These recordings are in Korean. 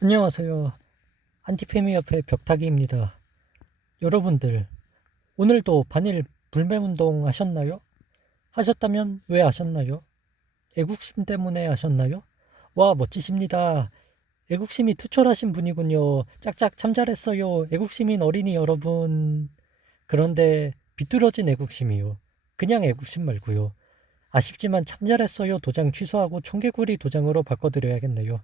안녕하세요. 안티페미협회 벽타기입니다. 여러분들, 오늘도 반일 불매운동 하셨나요? 하셨다면 왜 하셨나요? 애국심 때문에 하셨나요? 와, 멋지십니다. 애국심이 투철하신 분이군요. 짝짝 참 잘했어요. 애국심인 어린이 여러분. 그런데 비뚤어진 애국심이요. 그냥 애국심 말고요. 아쉽지만 참 잘했어요. 도장 취소하고 청개구리 도장으로 바꿔드려야겠네요.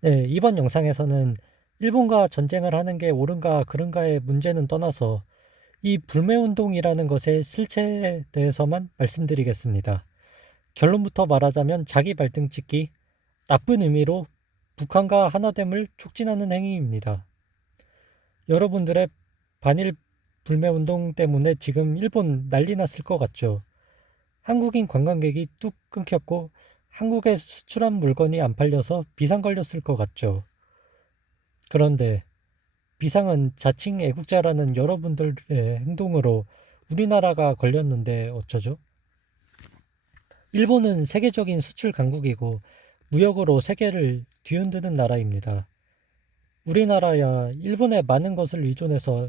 네, 이번 영상에서는 일본과 전쟁을 하는 게 옳은가 그른가의 문제는 떠나서 이 불매운동이라는 것의 실체에 대해서만 말씀드리겠습니다. 결론부터 말하자면 자기 발등 찍기, 나쁜 의미로 북한과 하나됨을 촉진하는 행위입니다. 여러분들의 반일 불매운동 때문에 지금 일본 난리 났을 것 같죠? 한국인 관광객이 뚝 끊겼고 한국에 수출한 물건이 안 팔려서 비상 걸렸을 것 같죠? 그런데 비상은 자칭 애국자라는 여러분들의 행동으로 우리나라가 걸렸는데 어쩌죠? 일본은 세계적인 수출 강국이고 무역으로 세계를 뒤흔드는 나라입니다. 우리나라야 일본에 많은 것을 의존해서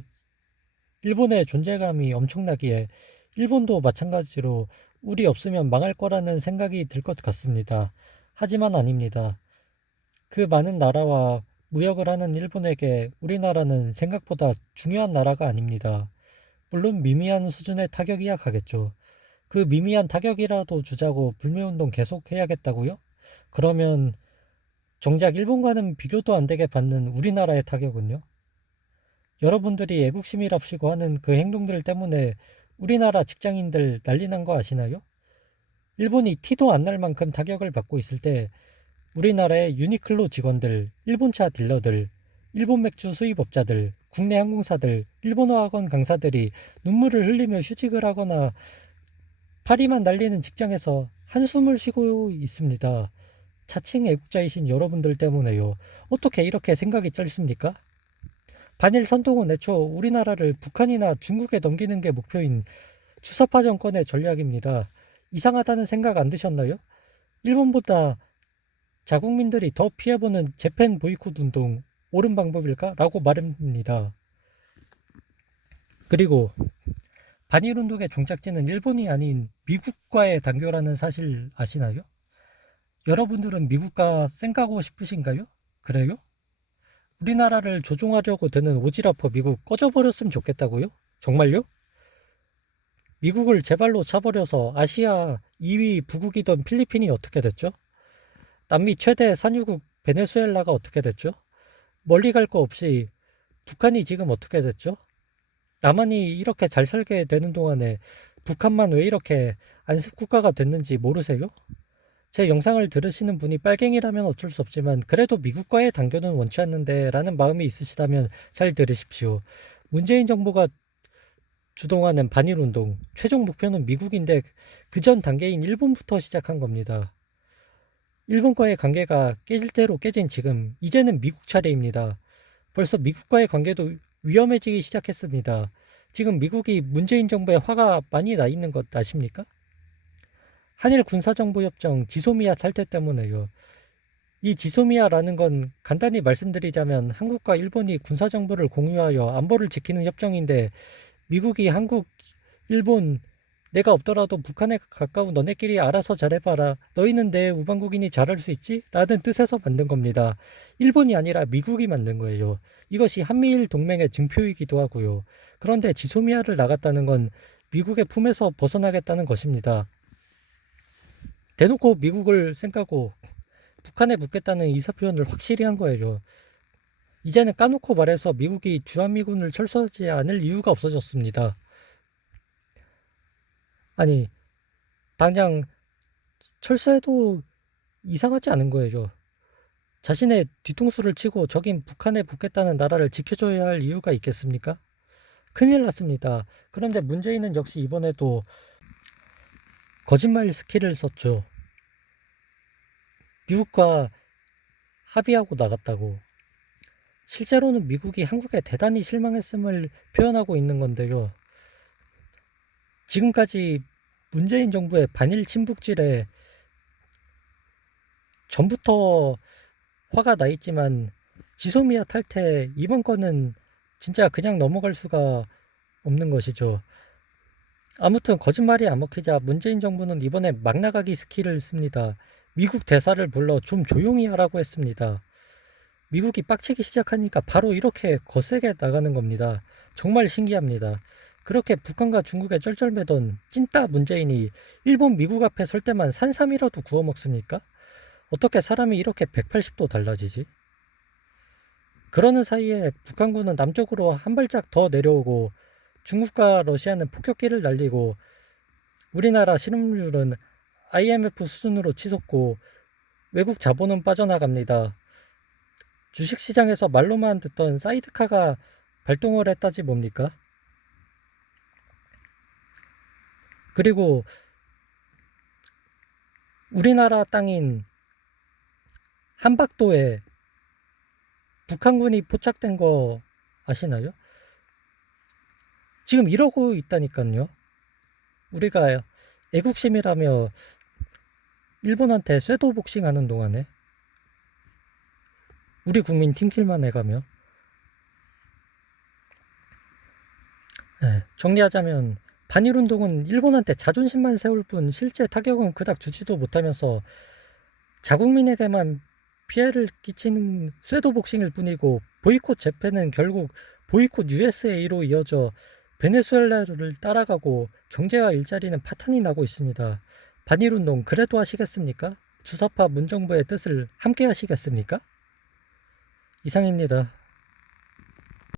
일본의 존재감이 엄청나기에 일본도 마찬가지로 우리 없으면 망할 거라는 생각이 들 것 같습니다. 하지만 아닙니다. 그 많은 나라와 무역을 하는 일본에게 우리나라는 생각보다 중요한 나라가 아닙니다. 물론 미미한 수준의 타격이야 가겠죠. 그 미미한 타격이라도 주자고 불매운동 계속 해야겠다고요? 그러면 정작 일본과는 비교도 안 되게 받는 우리나라의 타격은요? 여러분들이 애국심이랍시고 하는 그 행동들 때문에 우리나라 직장인들 난리 난 거 아시나요? 일본이 티도 안 날 만큼 타격을 받고 있을 때 우리나라의 유니클로 직원들, 일본차 딜러들, 일본 맥주 수입업자들, 국내 항공사들, 일본어 학원 강사들이 눈물을 흘리며 휴직을 하거나 파리만 날리는 직장에서 한숨을 쉬고 있습니다. 자칭 애국자이신 여러분들 때문에요. 어떻게 이렇게 생각이 짧습니까? 반일 선동은 애초 우리나라를 북한이나 중국에 넘기는 게 목표인 주사파 정권의 전략입니다. 이상하다는 생각 안 드셨나요? 일본보다 자국민들이 더 피해보는 재팬 보이콧 운동 옳은 방법일까? 라고 말합니다. 그리고 반일 운동의 종착지는 일본이 아닌 미국과의 단교라는 사실 아시나요? 여러분들은 미국과 쌩까고 싶으신가요? 그래요? 우리나라를 조종하려고 드는 오지랖퍼 미국 꺼져버렸으면 좋겠다고요? 정말요? 미국을 제 발로 차버려서 아시아 2위 부국이던 필리핀이 어떻게 됐죠? 남미 최대 산유국 베네수엘라가 어떻게 됐죠? 멀리 갈 거 없이 북한이 지금 어떻게 됐죠? 남한이 이렇게 잘 살게 되는 동안에 북한만 왜 이렇게 안습 국가가 됐는지 모르세요? 제 영상을 들으시는 분이 빨갱이라면 어쩔 수 없지만 그래도 미국과의 단교는 원치 않는데 라는 마음이 있으시다면 잘 들으십시오. 문재인 정부가 주동하는 반일운동 최종 목표는 미국인데 그 전 단계인 일본부터 시작한 겁니다. 일본과의 관계가 깨질 대로 깨진 지금 이제는 미국 차례입니다. 벌써 미국과의 관계도 위험해지기 시작했습니다. 지금 미국이 문재인 정부에 화가 많이 나 있는 것 아십니까? 한일 군사정보협정 지소미아 탈퇴 때문에요. 이 지소미아라는 건 간단히 말씀드리자면 한국과 일본이 군사정보를 공유하여 안보를 지키는 협정인데 미국이 한국, 일본, 내가 없더라도 북한에 가까운 너네끼리 알아서 잘해봐라. 너희는 내 우방국이니 잘할 수 있지? 라는 뜻에서 만든 겁니다. 일본이 아니라 미국이 만든 거예요. 이것이 한미일 동맹의 증표이기도 하고요. 그런데 지소미아를 나갔다는 건 미국의 품에서 벗어나겠다는 것입니다. 대놓고 미국을 쌩까고 북한에 붙겠다는 의사표현을 확실히 한 거예요. 이제는 까놓고 말해서 미국이 주한미군을 철수하지 않을 이유가 없어졌습니다. 아니, 당장 철수해도 이상하지 않은 거예요. 자신의 뒤통수를 치고 적인 북한에 붙겠다는 나라를 지켜줘야 할 이유가 있겠습니까? 큰일 났습니다. 그런데 문재인은 역시 이번에도 거짓말 스킬을 썼죠. 미국과 합의하고 나갔다고. 실제로는 미국이 한국에 대단히 실망했음을 표현하고 있는 건데요. 지금까지 문재인 정부의 반일 친북질에 전부터 화가 나 있지만 지소미아 탈퇴 이번 건은 진짜 그냥 넘어갈 수가 없는 것이죠. 아무튼 거짓말이 안 먹히자 문재인 정부는 이번에 막 나가기 스킬을 씁니다. 미국 대사를 불러 좀 조용히 하라고 했습니다. 미국이 빡치기 시작하니까 바로 이렇게 거세게 나가는 겁니다. 정말 신기합니다. 그렇게 북한과 중국에 쩔쩔매던 찐따 문재인이 일본 미국 앞에 설 때만 산삼이라도 구워 먹습니까? 어떻게 사람이 이렇게 180도 달라지지? 그러는 사이에 북한군은 남쪽으로 한 발짝 더 내려오고 중국과 러시아는 폭격기를 날리고 우리나라 실업률은 IMF 수준으로 치솟고 외국 자본은 빠져나갑니다. 주식시장에서 말로만 듣던 사이드카가 발동을 했다지 뭡니까? 그리고 우리나라 땅인 한박도에 북한군이 포착된 거 아시나요? 지금 이러고 있다니까요. 우리가 애국심이라며 일본한테 쇄도 복싱하는 동안에 우리 국민 팀킬만 해가며. 네, 정리하자면 반일운동은 일본한테 자존심만 세울 뿐 실제 타격은 그닥 주지도 못하면서 자국민에게만 피해를 끼치는 쇄도 복싱일 뿐이고 보이콧 재팬은 결국 보이콧 USA로 이어져 베네수엘라를 따라가고 경제와 일자리는 파탄이 나고 있습니다. 반일운동 그래도 하시겠습니까? 주사파 문정부의 뜻을 함께 하시겠습니까? 이상입니다.